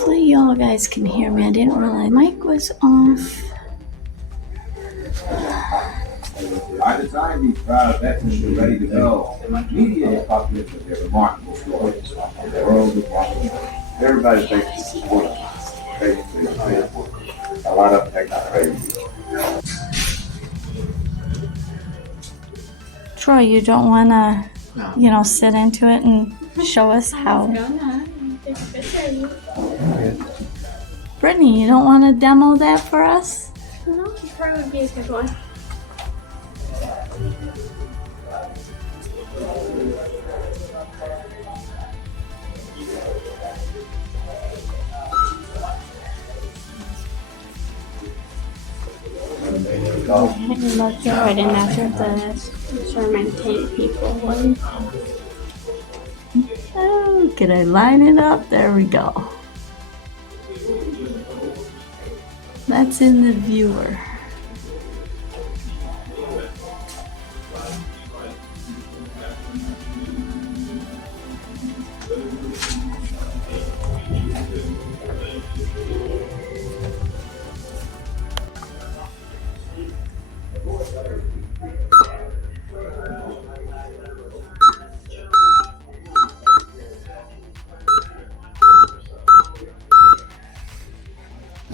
Hopefully y'all guys can hear me. I didn't realize my mic was off. I designed these proud veterans who are ready to go. Media has populated with their remarkable stories. The world is watching. Everybody thinks it's one of basically a lot of technology. Troy, you don't want to, sit into it and show us how. Brittany, you don't want to demo that for us? No, Troy would be a good one. Go ahead and look through it, and that's what the Sherman tank people would. Oh, can I line it up? There we go. That's in the viewer.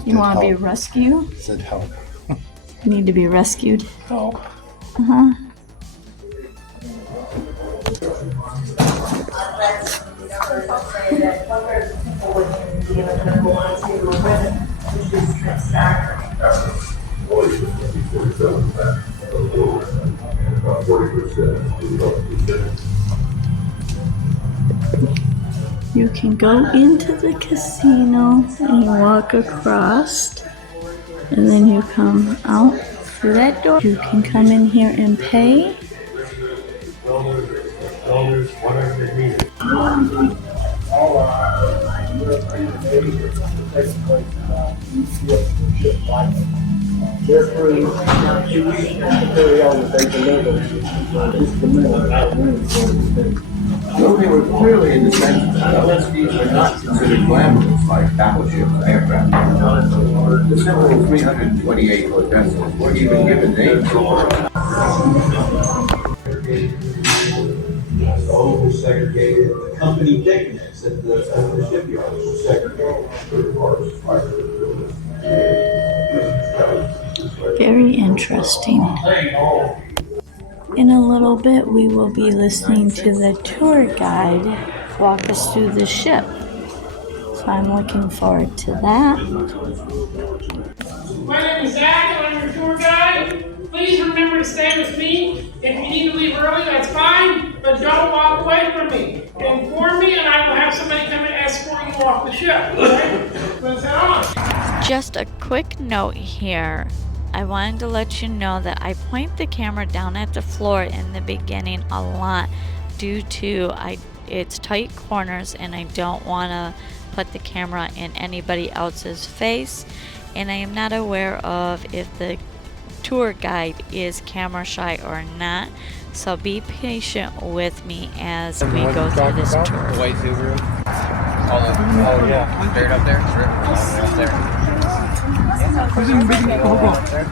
You want to be rescued? Said help. You need to be rescued. Help. Uh-huh. You can go into the casino and you walk across, and then you come out through that door. You can come in here and pay. Though they were clearly in the sense LSTs were not considered glamorous like battleships and aircraft. The simple 328 foot vessels weren't even given names. All was segregated. The company digness at the shipyard was segregated. Very interesting. In a little bit, we will be listening to the tour guide walk us through the ship. So I'm looking forward to that. My name is Zach, and I'm your tour guide. Please remember to stay with me. If you need to leave early, that's fine, but don't walk away from me. Inform me, and I will have somebody come and escort you off the ship. Okay? Let's head on. Just a quick note here. I wanted to let you know that I point the camera down at the floor in the beginning a lot due to it's tight corners, and I don't want to put the camera in anybody else's face, and I am not aware of if the tour guide is camera shy or not, so be patient with me as we go through this tour. The white field room. Oh yeah, buried up there. It's river all the way up there.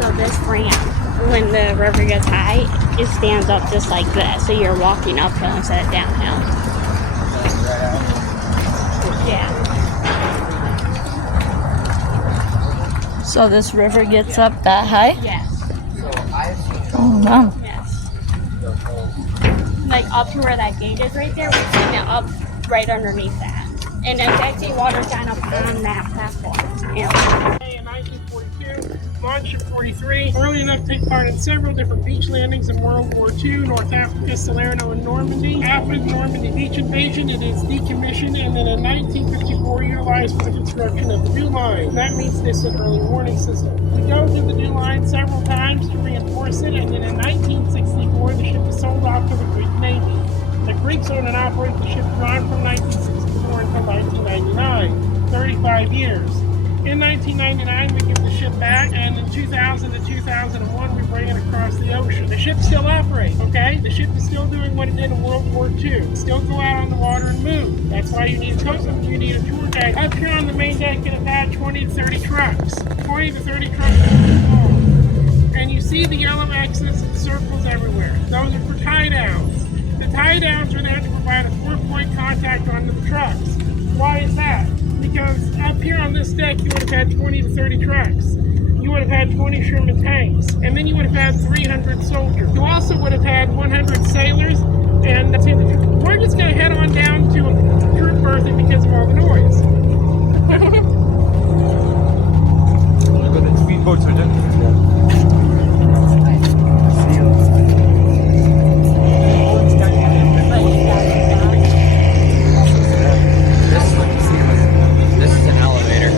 So this ramp, when the river gets high, it stands up just like this. So you're walking uphill instead of downhill. Yeah. So this river gets up that high? Yes. Oh, wow. Yes. Like up to where that gate is right there, we've seen it up right underneath that. And it's actually water down up on that platform. Yeah. In 1942, launched in 43, early enough to take part in several different beach landings in World War II, North Africa, Salerno, and Normandy. After the Normandy beach invasion, it is decommissioned, and then in 1954 utilized for the construction of the new line. And that means this is an early warning system. We go through the new line several times to reinforce it, and then in 1964 the ship is sold off to the Greek Navy. The Greeks own and operate the ship drawn from 1964 until 1999, 35 years. In 1999, we give the ship back, and in 2000 to 2001, we bring it across the ocean. The ship still operates, okay? The ship is still doing what it did in World War II. Still go out on the water and move. That's why you need a tour guide. Up here on the main deck, you have had 20 to 30 trucks. 20 to 30 trucks. And you see the yellow X's and circles everywhere. Those are for tie downs. The tie downs are there to provide a 4-point contact onto the trucks. Why is that? Because up here on this deck, you would have had 20 to 30 trucks. You would have had 20 Sherman tanks, and then you would have had 300 soldiers. You also would have had 100 sailors, and we're just going to head on down to troop berthing because of all the noise. The speedboats are done. This is an elevator.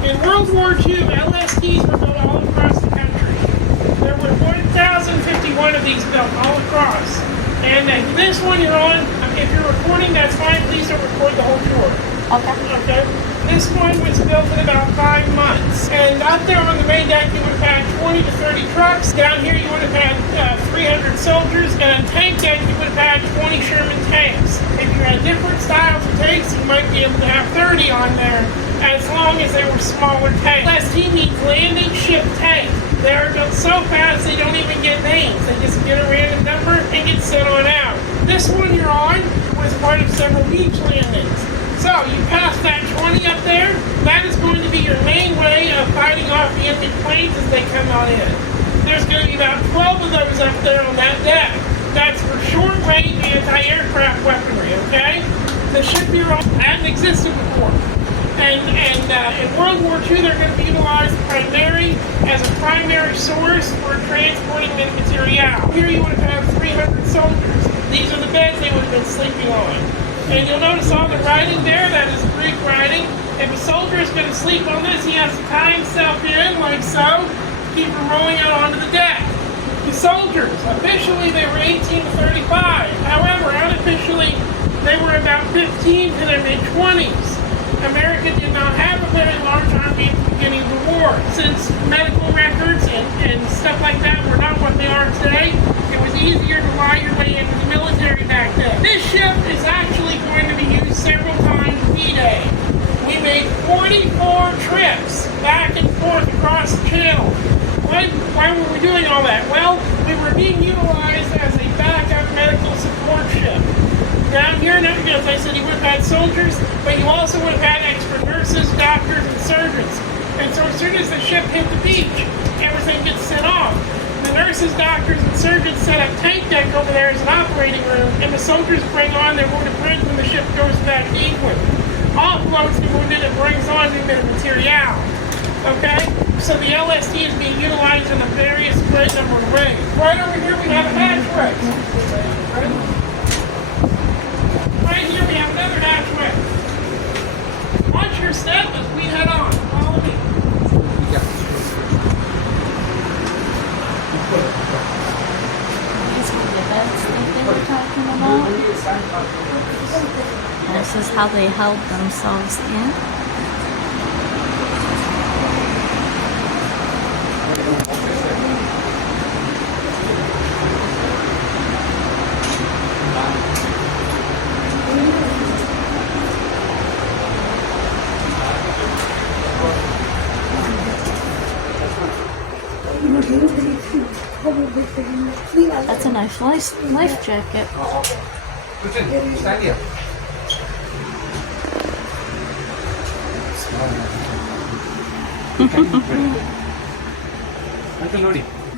In World War II, LSTs were built all across the country. There were 1,051 of these built all across. And this one you're on, if you're recording, that's fine. Please don't record the whole tour. Okay. This one was built in about 5 months. And out there on the main deck, you would have had 20 to 30 trucks. Down here, you would have had 300 soldiers. And on tank deck, you would have had 20 Sherman tanks. If you had different styles of tanks, you might be able to have 30 on there, as long as they were smaller tanks. LST means landing ship tank. They are built so fast they don't even get names. They just get a random number and get sent on out. This one you're on was part of several beach landings. So you pass that 20 up there, that is going to be your main way of fighting off the enemy planes as they come on in. There's going to be about 12 of those up there on that deck. That's for short-range anti-aircraft weaponry, okay? The ship you're on hadn't existed before. And in World War II, they're going to be utilized as a primary source for transporting the material. Here you would have had 300 soldiers. These are the beds they would have been sleeping on. And you'll notice all the writing there, that is Greek writing. If a soldier is going to sleep on this, he has to tie himself in like so, keep him rolling out onto the deck. The soldiers, officially they were 18 to 35. However, unofficially, they were about 15 to their mid-20s. America did not have a very large army at the beginning of the war. Since medical records and stuff like that were not what they are today, it was easier to lie your way into the military back then. This ship is actually going to be used several times D-Day. We made 44 trips back and forth across the channel. Why were we doing all that? Well, we were being utilized as a backup medical support ship. Down here, as I said, you would have had soldiers, but you also would have had extra nurses, doctors, and surgeons. And so as soon as the ship hit the beach, everything gets sent off. The nurses, doctors, and surgeons set up tank deck over there as an operating room, and the soldiers bring on their wounded bridge when the ship goes back eastward. Offloads the wounded and brings on the material. Okay? So the LST is being utilized in a various great number of ways. Right over here we have a hatchway. Right here we have another hatchway. Watch your step as we head on. Follow me. These were the beds that they were talking about. This is how they held themselves in. That's a nice life jacket.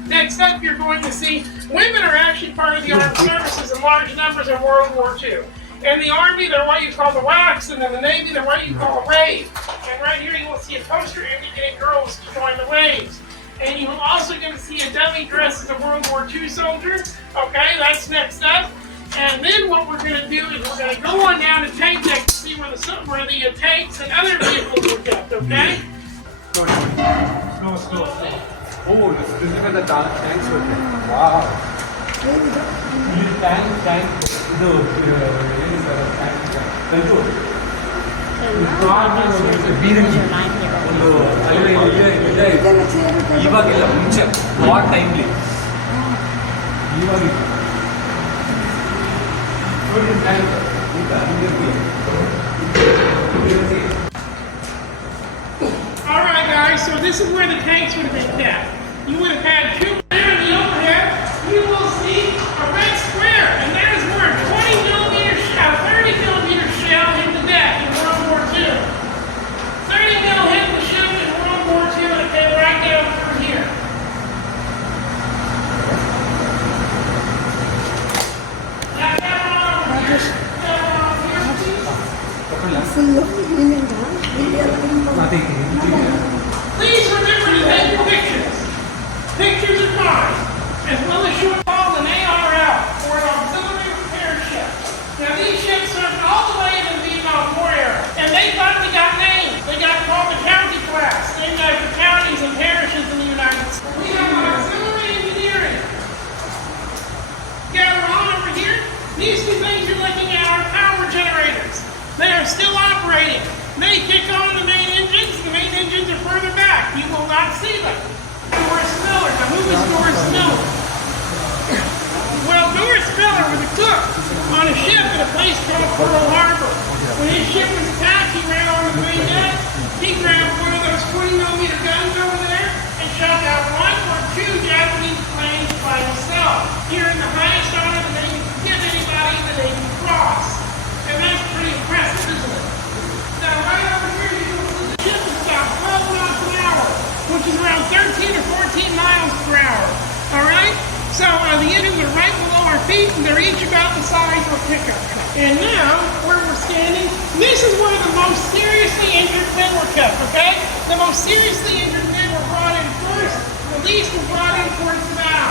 Next up, you're going to see women are actually part of the armed services in large numbers in World War II. In the Army, they're what you call the wax, and in the Navy, they're what you call a rave. And right here, you will see a poster indicating girls to join the raves. And you're also going to see a dummy dressed as a World War II soldier. Okay, that's next up. And then what we're going to do is we're going to go on down to tank deck to see where the tanks and other vehicles were kept, okay? Slow. Oh, this is where the tanks were kept. Wow. Tank. ಇವಾಗಿಲ್ಲ ಮುಂಚೆ war timely Alright guys, so this is where the tanks would have been kept. You would have had two there in the overhead. You will see a red square, and that is where a 30mm shell hit the deck in World War II. 30 mil hit the ship in World War II, and it came right down through here. Please remember to take pictures. Pictures are fine, as well as short haul and ARL for an auxiliary repair ship. Now these ships served all the way into the Vietnam War era, and they finally got named. They got called the county class, named after counties and parishes in the United States. We have auxiliary engineering. Gather on over here. These two things you're looking at are power generators. They are still operating. They kick on the main engines. The main engines are further back. You will not see them. Doris Miller. Now, who was Doris Miller? Well, Doris Miller was a cook on a ship in a place called Pearl Harbor. When his ship was attacked, he ran on the main deck. He grabbed one of those 20mm guns over there and shot out one or two Japanese planes by himself. Here in the highest honor the Navy can give anybody the Navy Cross. And that's pretty impressive, isn't it? Now, right over here, you can see the ship is about 12 miles an hour, which is around 13 or 14 miles per hour. All right? So the engines are right below our feet, and they're each about the size of a pickup truck. And now, where we're standing, this is where the most seriously injured men were kept, okay? The most seriously injured men were brought in first, the least were brought in towards the bow.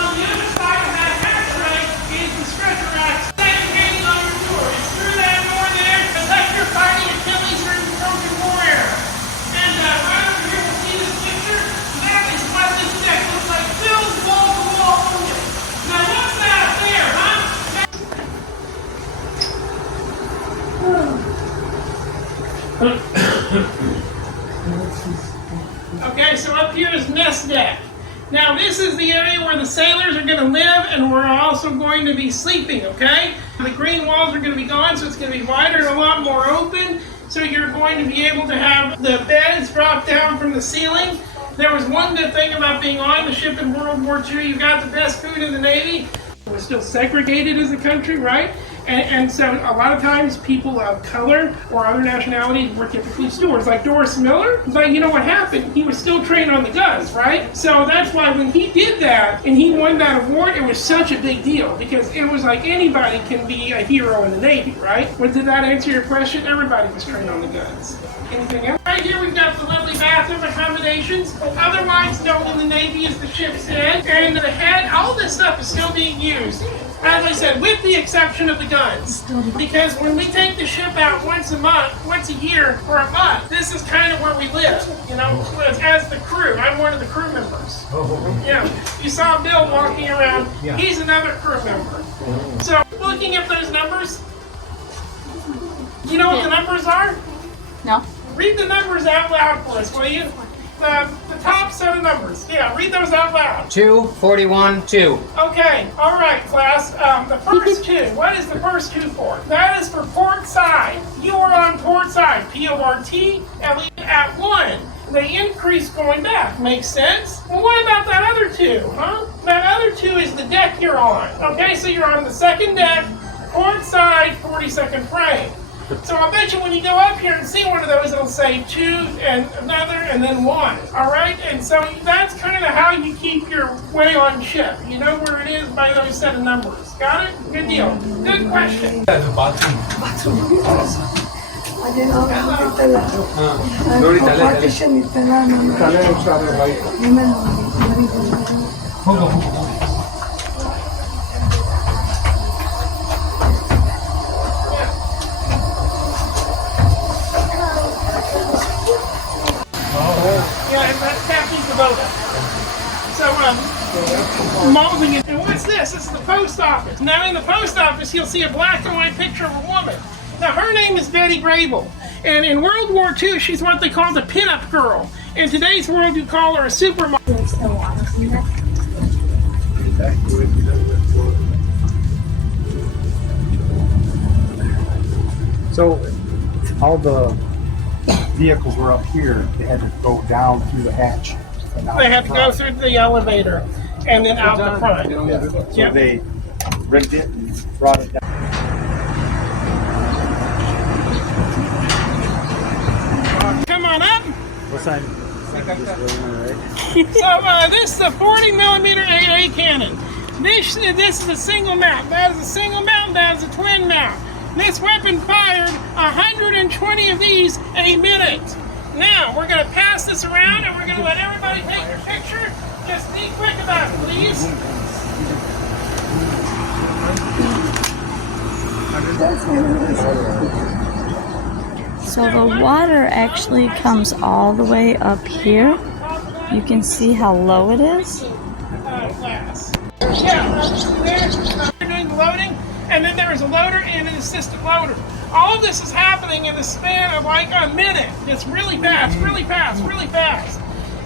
On the other side of that hatchway is the stretcher rack. Hanging on your door. It's through that door there, unless you're fighting Achilles or the Trojan War era. And right over here, we'll see this picture. That is what this deck looks like, filled wall to wall only. Now, what's that up there, huh? Okay, so up here is mess deck. Now, this is the area where the sailors are going to live, and we're also going to be sleeping, okay? The green walls are going to be gone, so it's going to be wider and a lot more open. So you're going to be able to have the beds drop down from the ceiling. There was one good thing about being on the ship in World War II. You got the best food in the Navy. We're still segregated as a country, right? And so a lot of times people of color or other nationalities were typically stewards, like Doris Miller. But you know what happened? He was still trained on the guns, right? So that's why when he did that and he won that award, it was such a big deal because it was like anybody can be a hero in the Navy, right? But did that answer your question? Everybody was trained on the guns. Anything else? Right here we've got the lovely bathroom accommodations, otherwise known in the Navy as the ship's head. And the head, all this stuff is still being used. As I said, with the exception of the guns. Because when we take the ship out once a year for a month, this is kind of where we live, you know, as the crew. I'm one of the crew members. Yeah, you saw Bill walking around. He's another crew member. So, looking at those numbers, you know what the numbers are? No. Read the numbers out loud for us, will you? The top set of numbers. Yeah, read those out loud. 2, 41, 2. Okay, all right, class. The first two, what is the first two for? That is for port side. You are on port side, P-O-R-T, at 1. They increase going back. Makes sense? Well, what about that other two, huh? That other two is the deck you're on. Okay, so you're on the second deck, port side, 42nd frame. So I bet you when you go up here and see one of those, it'll say 2 and another and then 1. All right, and so that's kind of how you keep your way on ship. You know where it is by those set of numbers. Got it? Good deal. Good question. Yeah, and that's Captain Kubota. So, molding it. And what's this? This is the post office. Now, in the post office, you'll see a black and white picture of a woman. Now, her name is Betty Grable. And in World War II, she's what they called a pin-up girl. In today's world, you call her a supermodel. So, all the vehicles were up here. They had to go down through the hatch. They had to go through the elevator and then out the front. So they rigged it and brought it down. Come on up. What sign? So this is a 40 millimeter AA cannon. This is a single mount. That is a single mount. That is a twin mount. This weapon fired 120 of these a minute. Now, we're going to pass this around and we're going to let everybody take your picture. Just be quick about it, please. So the water actually comes all the way up here. You can see how low it is. Yeah, we're doing the loading, and then there is a loader and an assistant loader. All of this is happening in the span of like a minute. It's really fast, really fast, really fast.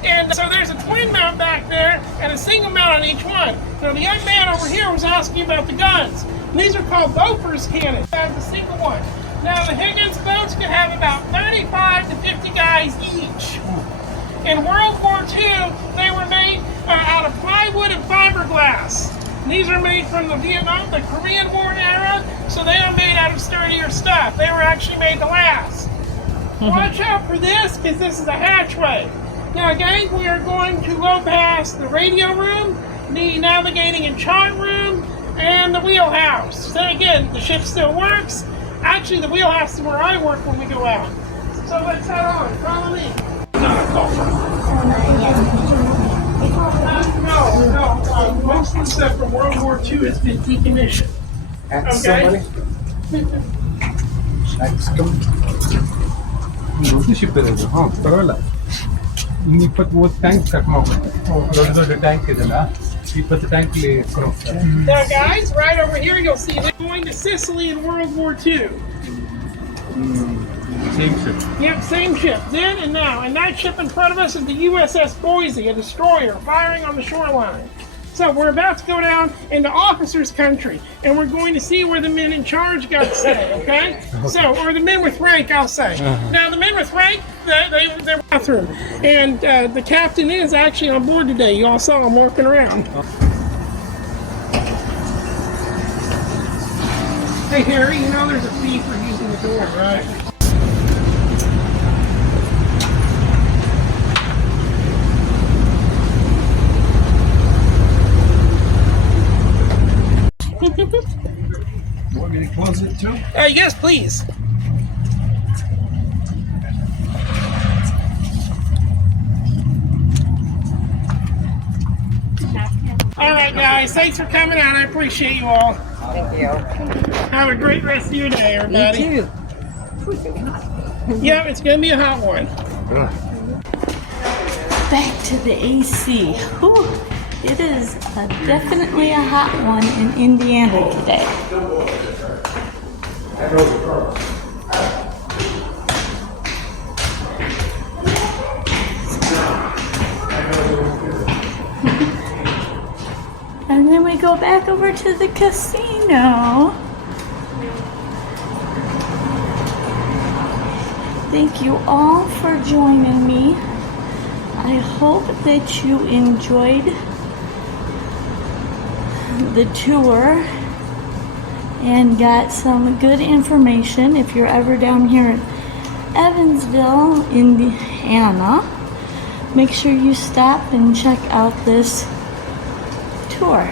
And so there's a twin mount back there and a single mount on each one. Now the young man over here was asking about the guns. These are called Bofors cannons. That's a single one. Now the Higgins boats can have about 35 to 50 guys each. In World War II, they were made out of plywood and fiberglass. These are made from the Korean War era, so they are made out of sturdier stuff. They were actually made to last. Watch out for this, because this is a hatchway. Now, gang, we are going to go past the radio room, the navigating and chart room, and the wheelhouse. Then again, the ship still works. Actually, the wheelhouse is where I work when we go out. So let's head on. Follow me. No. Most of the stuff from World War II has been decommissioned. Okay? Now, guys, right over here, you'll see they're going to Sicily in World War II. Same ship. Yep, same ship, then and now. And that ship in front of us is the USS Boise, a destroyer, firing on the shoreline. So we're about to go down into officers' country, and we're going to see where the men in charge got to stay, okay? So, or the men with rank, I'll say. Now, the men with rank, they're bathroom. And the captain is actually on board today. You all saw him walking around. Hey, Harry, you know there's a fee for using the door, right? Want me to close it too? Yes, please. All right, guys. Thanks for coming out. I appreciate you all. Thank you. Have a great rest of your day, everybody. You too. Yeah, it's going to be a hot one. Back to the AC. Whew. It is definitely a hot one in Indiana today. And then we go back over to the casino. Thank you all for joining me. I hope that you enjoyed the tour, and got some good information. If you're ever down here in Evansville, Indiana, make sure you stop and check out this tour.